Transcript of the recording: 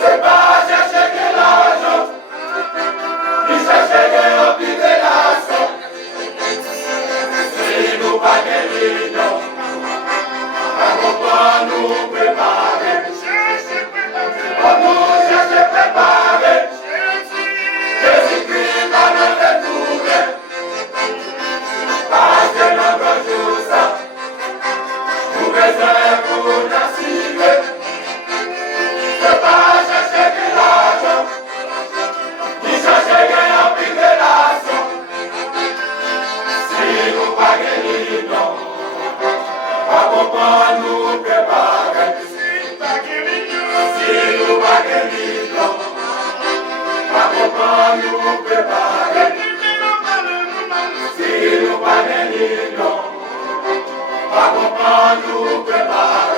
c'est pas chercher que l'argent, ni chercher que remplir de l'argent. Si nous pas gagner, non, pas comprendre, nous préparer. On nous cherche préparer. Jésus-Christ va nous retrouver. Parce que notre jour, ça, nous besoin pour nous suivre. C'est pas chercher que l'argent, ni chercher que remplir de l'argent. Si nous pas gagner, non, pas comprendre, nous préparer. Si nous pas gagner, non, pas comprendre, nous préparer. Si nous pas gagner, non, pas comprendre, nous préparer.